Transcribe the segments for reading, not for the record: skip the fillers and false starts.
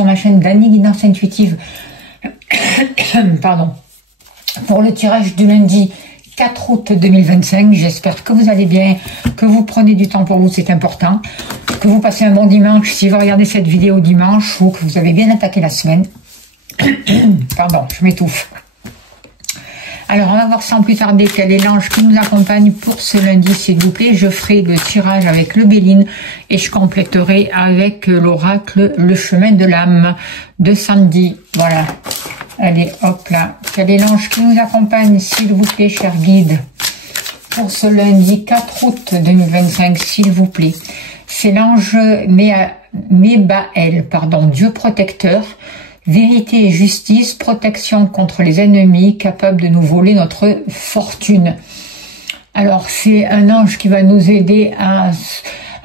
sur ma chaîne d'Annie Guidance Intuitive. Pardon. Pour le tirage du lundi 4 août 2025. J'espère que vous allez bien, que vous prenez du temps pour vous, c'est important. Que vous passez un bon dimanche si vous regardez cette vidéo dimanche ou que vous avez bien attaqué la semaine. Pardon, je m'étouffe. Alors, on va voir sans plus tarder quel est l'ange qui nous accompagne pour ce lundi, s'il vous plaît. Je ferai le tirage avec le Béline et je compléterai avec l'oracle Le Chemin de l'âme de Sandy. Voilà. Allez, hop là. Quel est l'ange qui nous accompagne, s'il vous plaît, cher guide, pour ce lundi 4 août 2025, s'il vous plaît. C'est l'ange Mébaël, pardon, Dieu protecteur. Vérité et justice, protection contre les ennemis capables de nous voler notre fortune. Alors, c'est un ange qui va nous aider à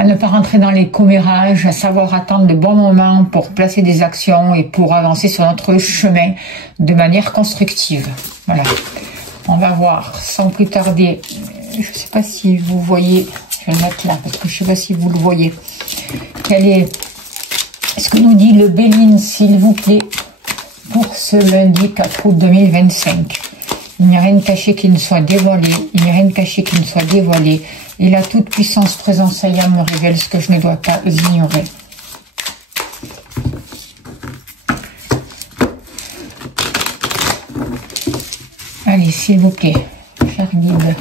ne pas rentrer dans les commérages, à savoir attendre de bons moments pour placer des actions et pour avancer sur notre chemin de manière constructive. Voilà. On va voir sans plus tarder. Je ne sais pas si vous voyez, je vais le mettre là parce que je ne sais pas si vous le voyez. Quel est ce que nous dit le Béline, s'il vous plaît, pour ce lundi 4 août 2025. Il n'y a rien de caché qui ne soit dévoilé. Il n'y a rien de caché qui ne soit dévoilé. Et la toute puissance présence ayant me révèle ce que je ne dois pas ignorer. Allez, s'il vous plaît, cher guide.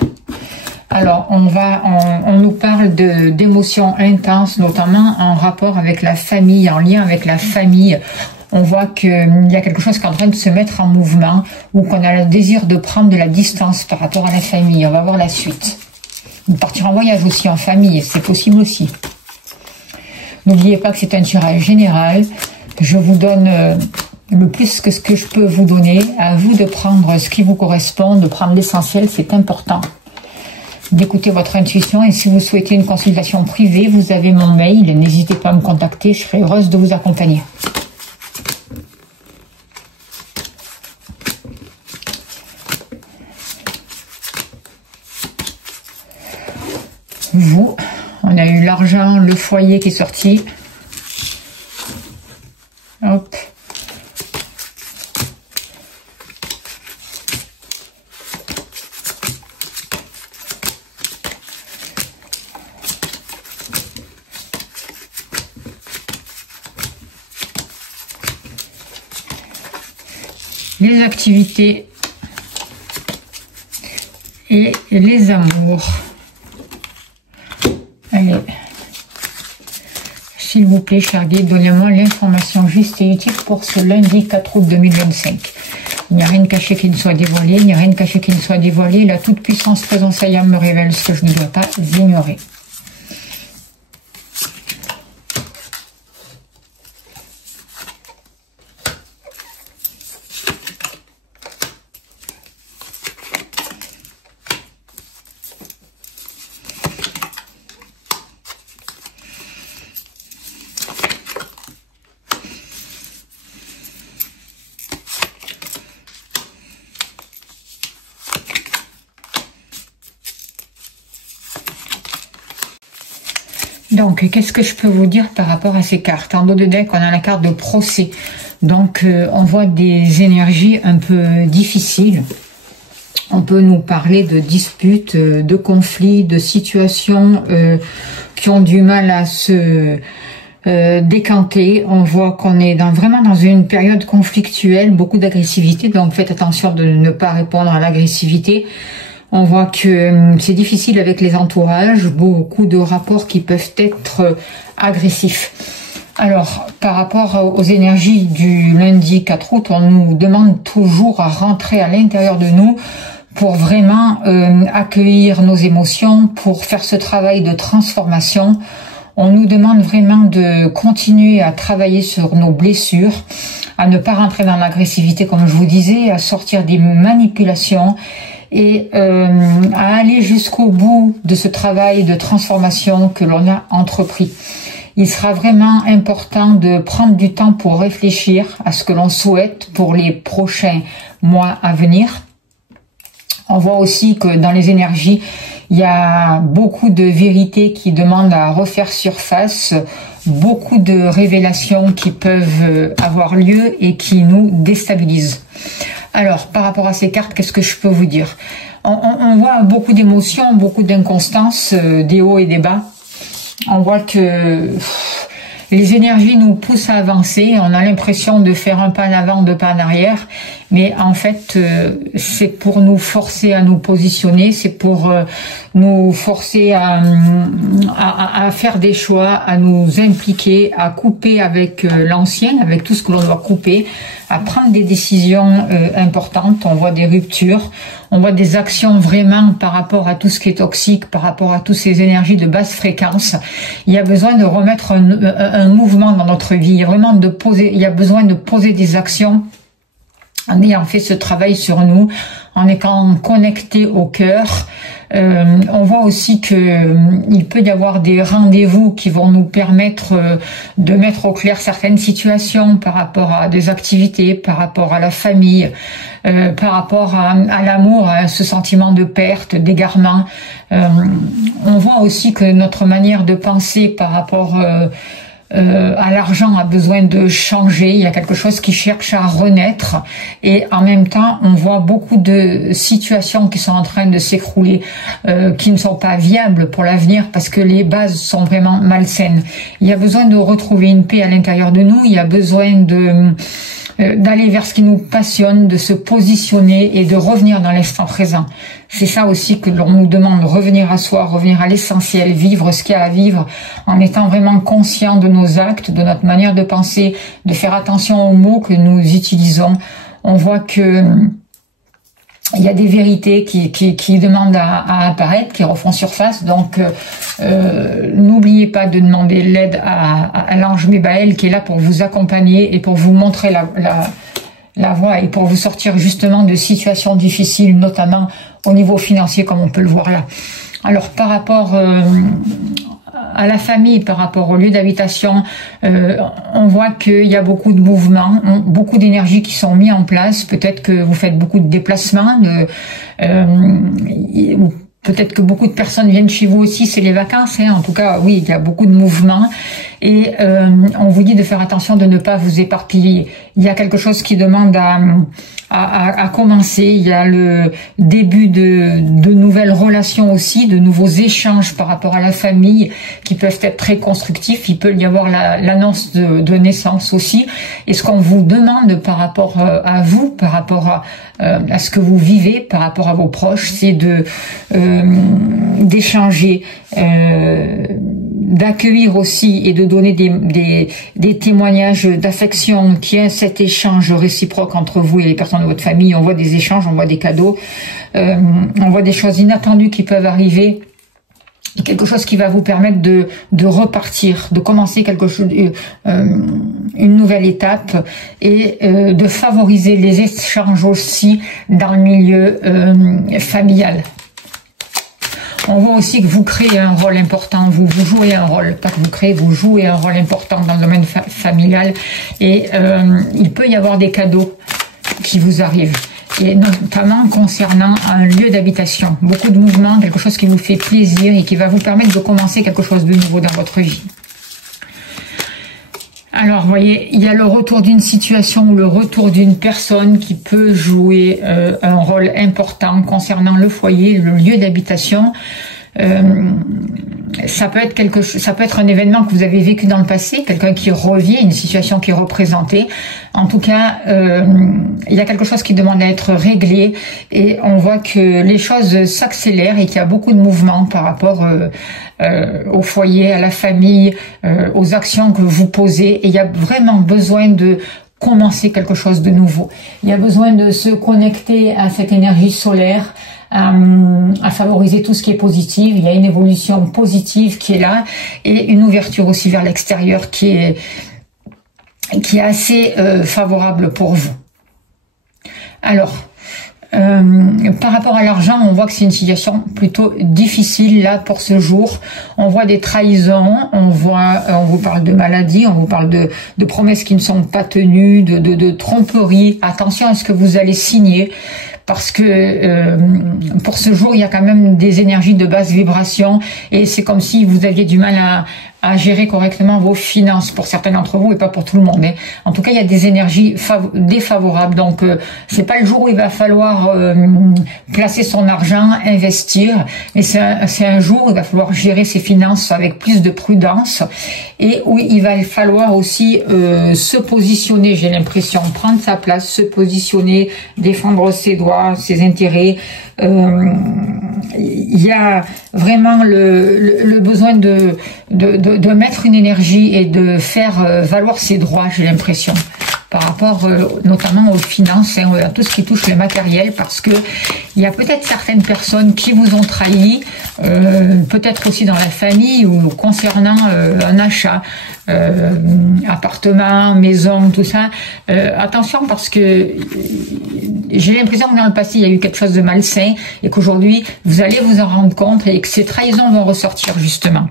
Alors, on nous parle d'émotions intenses, notamment en rapport avec la famille, en lien avec la famille. On voit qu'il y a quelque chose qui est en train de se mettre en mouvement ou qu'on a le désir de prendre de la distance par rapport à la famille. On va voir la suite. Partir en voyage aussi en famille, c'est possible aussi. N'oubliez pas que c'est un tirage général. Je vous donne le plus que ce que je peux vous donner. À vous de prendre ce qui vous correspond, de prendre l'essentiel, c'est important. D'écouter votre intuition et si vous souhaitez une consultation privée, vous avez mon mail, n'hésitez pas à me contacter, je serai heureuse de vous accompagner. Vous, on a eu l'argent, le foyer qui est sorti. Hop. Les activités et les amours. Allez, s'il vous plaît, cher guide, donnez-moi l'information juste et utile pour ce lundi 4 août 2025. Il n'y a rien de caché qui ne soit dévoilé, il n'y a rien de caché qui ne soit dévoilé. La toute puissance présence ayant me révèle ce que je ne dois pas ignorer. Donc, qu'est-ce que je peux vous dire par rapport à ces cartes? En dos de deck, on a la carte de procès. Donc, on voit des énergies un peu difficiles. On peut nous parler de disputes, de conflits, de situations qui ont du mal à se décanter. On voit qu'on est vraiment dans une période conflictuelle, beaucoup d'agressivité. Donc, faites attention de ne pas répondre à l'agressivité. On voit que c'est difficile avec les entourages, beaucoup de rapports qui peuvent être agressifs. Alors, par rapport aux énergies du lundi 4 août, on nous demande toujours à rentrer à l'intérieur de nous pour vraiment accueillir nos émotions, pour faire ce travail de transformation. On nous demande vraiment de continuer à travailler sur nos blessures, à ne pas rentrer dans l'agressivité, comme je vous disais, à sortir des manipulations et à aller jusqu'au bout de ce travail de transformation que l'on a entrepris. Il sera vraiment important de prendre du temps pour réfléchir à ce que l'on souhaite pour les prochains mois à venir. On voit aussi que dans les énergies, il y a beaucoup de vérités qui demandent à refaire surface, beaucoup de révélations qui peuvent avoir lieu et qui nous déstabilisent. Alors, par rapport à ces cartes, qu'est-ce que je peux vous dire? On voit beaucoup d'émotions, beaucoup d'inconstance, des hauts et des bas. On voit que les énergies nous poussent à avancer. On a l'impression de faire un pas en avant, deux pas en arrière. Mais en fait, c'est pour nous forcer à nous positionner. C'est pour nous forcer à faire des choix, à nous impliquer, à couper avec l'ancien, avec tout ce que l'on doit couper, à prendre des décisions importantes. On voit des ruptures. On voit des actions vraiment par rapport à tout ce qui est toxique, par rapport à toutes ces énergies de basse fréquence. Il y a besoin de remettre un mouvement dans notre vie. Il y a besoin de poser des actions en ayant fait ce travail sur nous, en étant connecté au cœur. On voit aussi que il peut y avoir des rendez-vous qui vont nous permettre de mettre au clair certaines situations par rapport à des activités, par rapport à la famille, par rapport à l'amour, à ce sentiment de perte, d'égarement. On voit aussi que notre manière de penser par rapport à l'argent a besoin de changer. Il y a quelque chose qui cherche à renaître, et en même temps on voit beaucoup de situations qui sont en train de s'écrouler, qui ne sont pas viables pour l'avenir parce que les bases sont vraiment malsaines. Il y a besoin de retrouver une paix à l'intérieur de nous. Il y a besoin d'aller vers ce qui nous passionne, de se positionner et de revenir dans l'instant présent. C'est ça aussi que l'on nous demande, revenir à soi, revenir à l'essentiel, vivre ce qu'il y a à vivre en étant vraiment conscient de nos actes, de notre manière de penser, de faire attention aux mots que nous utilisons. On voit que il y a des vérités qui demandent à apparaître, qui refont surface. Donc, n'oubliez pas de demander l'aide à l'ange Mébaël qui est là pour vous accompagner et pour vous montrer la voie et pour vous sortir justement de situations difficiles, notamment au niveau financier, comme on peut le voir là. Alors, par rapport à la famille, par rapport au lieu d'habitation, on voit qu'il y a beaucoup de mouvements, beaucoup d'énergie qui sont mis en place. Peut-être que vous faites beaucoup de déplacements, ou peut-être que beaucoup de personnes viennent chez vous aussi, c'est les vacances. En tout cas, oui, il y a beaucoup de mouvements. Et on vous dit de faire attention de ne pas vous éparpiller. Il y a quelque chose qui demande à commencer. Il y a le début de nouvelles relations aussi, de nouveaux échanges par rapport à la famille qui peuvent être très constructifs. Il peut y avoir l'annonce de naissance aussi. Et ce qu'on vous demande par rapport à vous, par rapport à ce que vous vivez, par rapport à vos proches, c'est d'échanger, d'accueillir aussi et de donner des témoignages d'affection, qui est cet échange réciproque entre vous et les personnes de votre famille. On voit des échanges, on voit des cadeaux, on voit des choses inattendues qui peuvent arriver, quelque chose qui va vous permettre de repartir, de commencer quelque chose, une nouvelle étape, et de favoriser les échanges aussi dans le milieu familial. On voit aussi que vous créez un rôle important, vous jouez un rôle, pas que vous créez, vous jouez un rôle important dans le domaine familial, et il peut y avoir des cadeaux qui vous arrivent, et notamment concernant un lieu d'habitation. Beaucoup de mouvements, quelque chose qui vous fait plaisir et qui va vous permettre de commencer quelque chose de nouveau dans votre vie. Alors, vous voyez, il y a le retour d'une situation ou le retour d'une personne qui peut jouer un rôle important concernant le foyer, le lieu d'habitation. Ça peut être quelque chose, ça peut être un événement que vous avez vécu dans le passé, quelqu'un qui revient, une situation qui est représentée. En tout cas, il y a quelque chose qui demande à être réglé, et on voit que les choses s'accélèrent et qu'il y a beaucoup de mouvements par rapport au foyer, à la famille, aux actions que vous posez, et il y a vraiment besoin de commencer quelque chose de nouveau. Il y a besoin de se connecter à cette énergie solaire, à favoriser tout ce qui est positif. Il y a une évolution positive qui est là, et une ouverture aussi vers l'extérieur qui est assez favorable pour vous. Alors, par rapport à l'argent, on voit que c'est une situation plutôt difficile là pour ce jour. On voit des trahisons, on vous parle de maladies, on vous parle de promesses qui ne sont pas tenues, de tromperies. Attention à ce que vous allez signer, parce que pour ce jour, il y a quand même des énergies de basse vibration, et c'est comme si vous aviez du mal à gérer correctement vos finances pour certains d'entre vous et pas pour tout le monde. Hein. En tout cas, il y a des énergies défavorables. Donc, c'est pas le jour où il va falloir placer son argent, investir, mais c'est un jour où il va falloir gérer ses finances avec plus de prudence et où il va falloir aussi se positionner, j'ai l'impression, prendre sa place, se positionner, défendre ses droits, ses intérêts. Il y a vraiment le besoin de mettre une énergie et de faire valoir ses droits, j'ai l'impression, par rapport notamment aux finances, hein, à tout ce qui touche le matériel, parce que il y a peut-être certaines personnes qui vous ont trahi, peut-être aussi dans la famille ou concernant un achat, appartement, maison, tout ça. Attention, parce que j'ai l'impression que dans le passé il y a eu quelque chose de malsain et qu'aujourd'hui vous allez vous en rendre compte et que ces trahisons vont ressortir justement.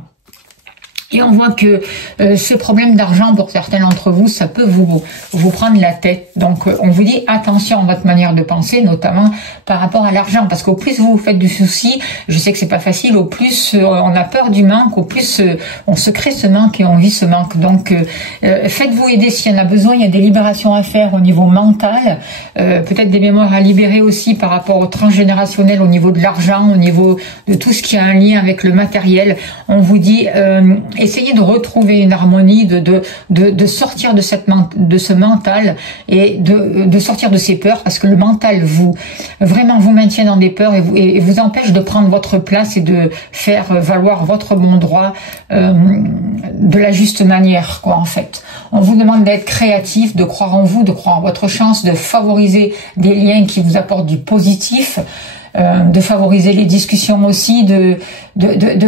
Et on voit que ce problème d'argent, pour certains d'entre vous, ça peut vous prendre la tête. Donc, on vous dit attention à votre manière de penser, notamment par rapport à l'argent. Parce qu'au plus vous vous faites du souci, je sais que c'est pas facile, au plus on a peur du manque, au plus on se crée ce manque et on vit ce manque. Donc, faites-vous aider s'il y en a besoin. Il y a des libérations à faire au niveau mental, peut-être des mémoires à libérer aussi par rapport au transgénérationnel, au niveau de l'argent, au niveau de tout ce qui a un lien avec le matériel. On vous dit... essayez de retrouver une harmonie, de sortir de ce mental et de sortir de ces peurs, parce que le mental vous maintient dans des peurs et vous empêche de prendre votre place et de faire valoir votre bon droit de la juste manière, quoi, en fait. On vous demande d'être créatif, de croire en vous, de croire en votre chance, de favoriser des liens qui vous apportent du positif, de favoriser les discussions aussi, de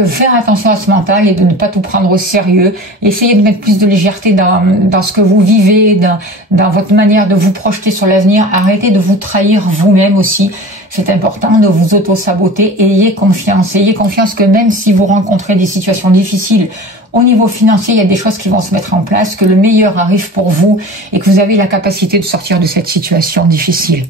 faire attention à ce mental et de ne pas tout prendre au sérieux. Essayez de mettre plus de légèreté dans ce que vous vivez, dans votre manière de vous projeter sur l'avenir. Arrêtez de vous trahir vous-même aussi. C'est important de vous auto-saboter. Ayez confiance. Ayez confiance que même si vous rencontrez des situations difficiles, au niveau financier, il y a des choses qui vont se mettre en place, que le meilleur arrive pour vous et que vous avez la capacité de sortir de cette situation difficile.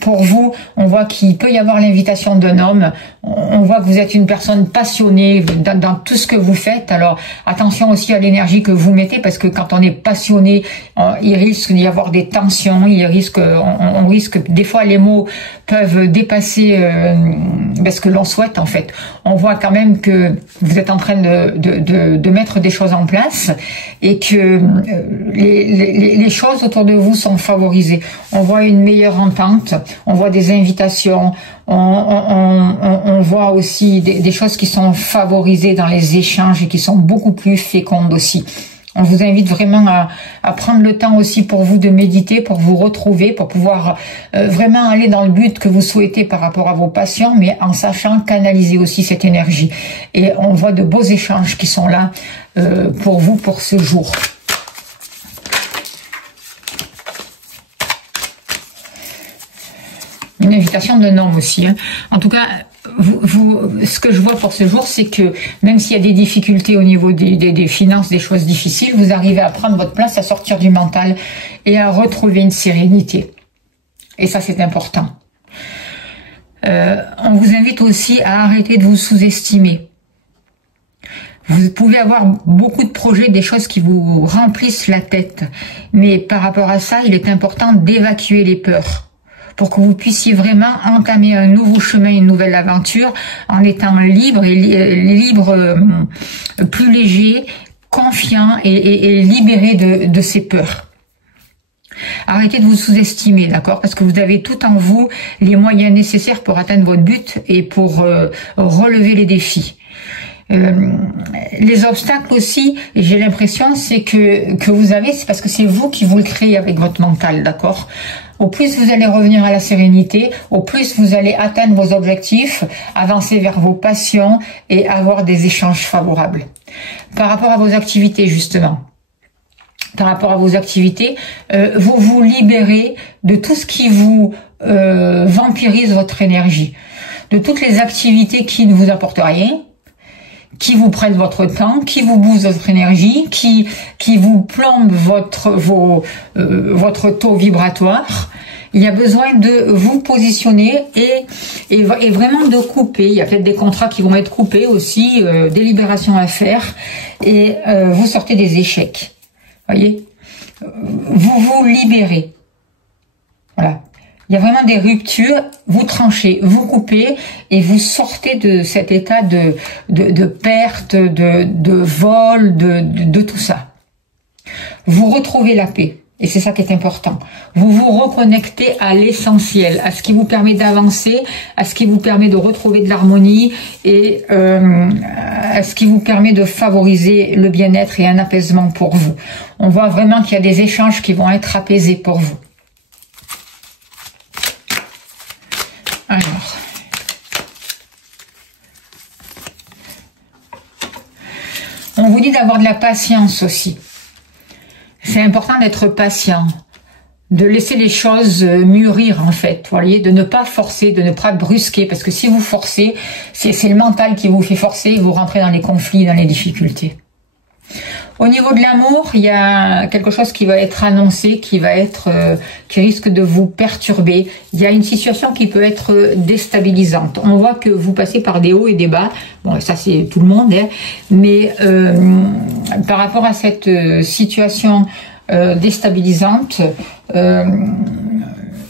Pour vous, on voit qu'il peut y avoir l'invitation d'un homme, on voit que vous êtes une personne passionnée dans tout ce que vous faites. Alors attention aussi à l'énergie que vous mettez, parce que quand on est passionné, il risque d'y avoir des tensions, on risque, des fois les mots peuvent dépasser ce que l'on souhaite en fait. On voit quand même que vous êtes en train de mettre des choses en place et que les choses autour de vous sont favorisées. On voit une meilleure entente, on voit des invitations, on voit aussi des choses qui sont favorisées dans les échanges et qui sont beaucoup plus fécondes aussi. On vous invite vraiment à prendre le temps aussi pour vous de méditer, pour vous retrouver, pour pouvoir vraiment aller dans le but que vous souhaitez par rapport à vos passions, mais en sachant canaliser aussi cette énergie. Et on voit de beaux échanges qui sont là pour vous pour ce jour. Une invitation d'un homme aussi. Hein. En tout cas, ce que je vois pour ce jour, c'est que même s'il y a des difficultés au niveau des finances, des choses difficiles, vous arrivez à prendre votre place, à sortir du mental et à retrouver une sérénité. Et ça, c'est important. On vous invite aussi à arrêter de vous sous-estimer. Vous pouvez avoir beaucoup de projets, des choses qui vous remplissent la tête. Mais par rapport à ça, il est important d'évacuer les peurs, pour que vous puissiez vraiment entamer un nouveau chemin, une nouvelle aventure, en étant libre, plus léger, confiant et libéré de ces peurs. Arrêtez de vous sous-estimer, d'accord? Parce que vous avez tout en vous les moyens nécessaires pour atteindre votre but et pour relever les défis. Les obstacles aussi, j'ai l'impression, c'est que vous avez, c'est parce que c'est vous qui vous le créez avec votre mental, d'accord? Au plus vous allez revenir à la sérénité, au plus vous allez atteindre vos objectifs, avancer vers vos passions et avoir des échanges favorables. Par rapport à vos activités, justement, vous vous libérez de tout ce qui vous vampirise votre énergie, de toutes les activités qui ne vous apportent rien, qui vous prennent votre temps, qui vous boostent votre énergie, qui vous plombent votre taux vibratoire il y a besoin de vous positionner et vraiment de couper. Il y a peut-être des contrats qui vont être coupés aussi, des libérations à faire, et vous sortez des échecs. Voyez, vous vous libérez. Voilà. Il y a vraiment des ruptures, vous tranchez, vous coupez et vous sortez de cet état de perte, de vol, de tout ça. Vous retrouvez la paix. Et c'est ça qui est important. Vous vous reconnectez à l'essentiel, à ce qui vous permet d'avancer, à ce qui vous permet de retrouver de l'harmonie et à ce qui vous permet de favoriser le bien-être et un apaisement pour vous. On voit vraiment qu'il y a des échanges qui vont être apaisés pour vous. Alors, on vous dit d'avoir de la patience aussi. C'est important d'être patient, de laisser les choses mûrir en fait, vous voyez, de ne pas forcer, de ne pas brusquer, parce que si vous forcez, c'est le mental qui vous fait forcer et vous rentrez dans les conflits, dans les difficultés. Au niveau de l'amour, il y a quelque chose qui va être annoncé, qui risque de vous perturber. Il y a une situation qui peut être déstabilisante. On voit que vous passez par des hauts et des bas. Bon, ça c'est tout le monde, hein. Mais par rapport à cette situation déstabilisante,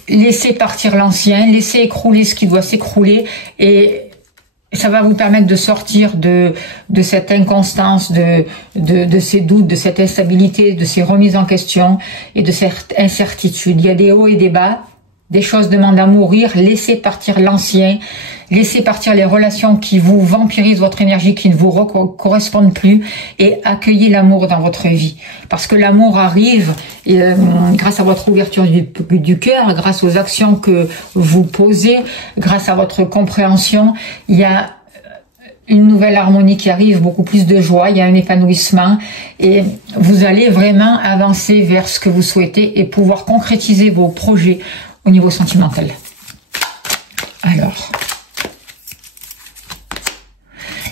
laissez partir l'ancien, laissez écrouler ce qui doit s'écrouler et ça va vous permettre de sortir de cette inconstance, de ces doutes, de cette instabilité, de ces remises en question et de cette incertitude. Il y a des hauts et des bas, des choses demandent à mourir, laissez partir l'ancien, laissez partir les relations qui vous vampirisent votre énergie, qui ne vous correspondent plus et accueillez l'amour dans votre vie. Parce que l'amour arrive grâce à votre ouverture du cœur, grâce aux actions que vous posez, grâce à votre compréhension. Il y a une nouvelle harmonie qui arrive, beaucoup plus de joie, il y a un épanouissement et vous allez vraiment avancer vers ce que vous souhaitez et pouvoir concrétiser vos projets au niveau sentimental. Alors,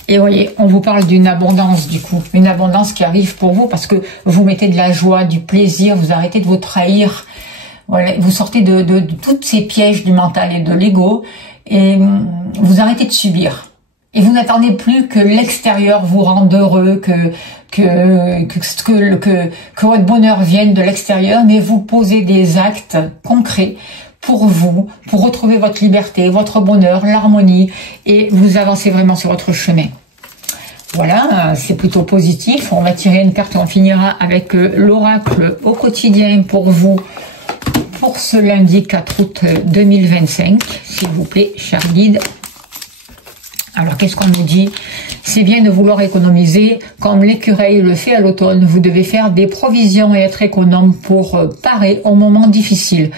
et voyez, on vous parle d'une abondance du coup, une abondance qui arrive pour vous parce que vous mettez de la joie, du plaisir, vous arrêtez de vous trahir, voilà, vous sortez de tous ces pièges du mental et de l'ego et vous arrêtez de subir. Et vous n'attendez plus que l'extérieur vous rende heureux, que votre bonheur vienne de l'extérieur, mais vous posez des actes concrets pour vous, pour retrouver votre liberté, votre bonheur, l'harmonie, et vous avancez vraiment sur votre chemin. Voilà, c'est plutôt positif. On va tirer une carte et on finira avec l'oracle au quotidien pour vous, pour ce lundi 4 août 2025. S'il vous plaît, cher guide. Alors, qu'est-ce qu'on nous dit? C'est bien de vouloir économiser, comme l'écureuil le fait à l'automne. Vous devez faire des provisions et être économe pour parer aux moments difficiles.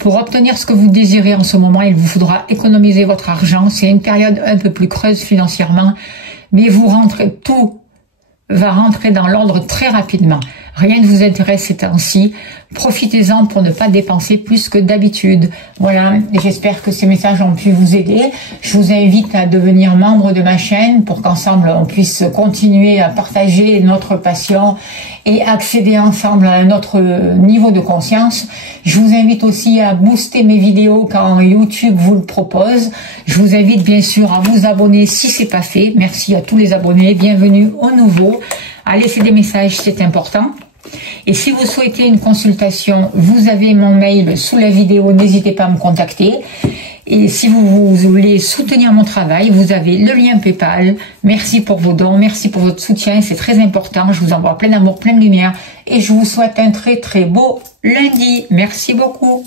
Pour obtenir ce que vous désirez en ce moment, il vous faudra économiser votre argent. C'est une période un peu plus creuse financièrement, mais tout va rentrer dans l'ordre très rapidement. Rien ne vous intéresse ces temps-ci. Profitez-en pour ne pas dépenser plus que d'habitude. Voilà, j'espère que ces messages ont pu vous aider. Je vous invite à devenir membre de ma chaîne pour qu'ensemble on puisse continuer à partager notre passion et accéder ensemble à un autre niveau de conscience. Je vous invite aussi à booster mes vidéos quand YouTube vous le propose. Je vous invite bien sûr à vous abonner si c'est pas fait. Merci à tous les abonnés. Bienvenue aux nouveaux. À laisser des messages, c'est important. Et si vous souhaitez une consultation, vous avez mon mail sous la vidéo, n'hésitez pas à me contacter. Et si vous voulez soutenir mon travail, vous avez le lien PayPal. Merci pour vos dons, merci pour votre soutien, c'est très important. Je vous envoie plein d'amour, plein de lumière et je vous souhaite un très très beau lundi. Merci beaucoup.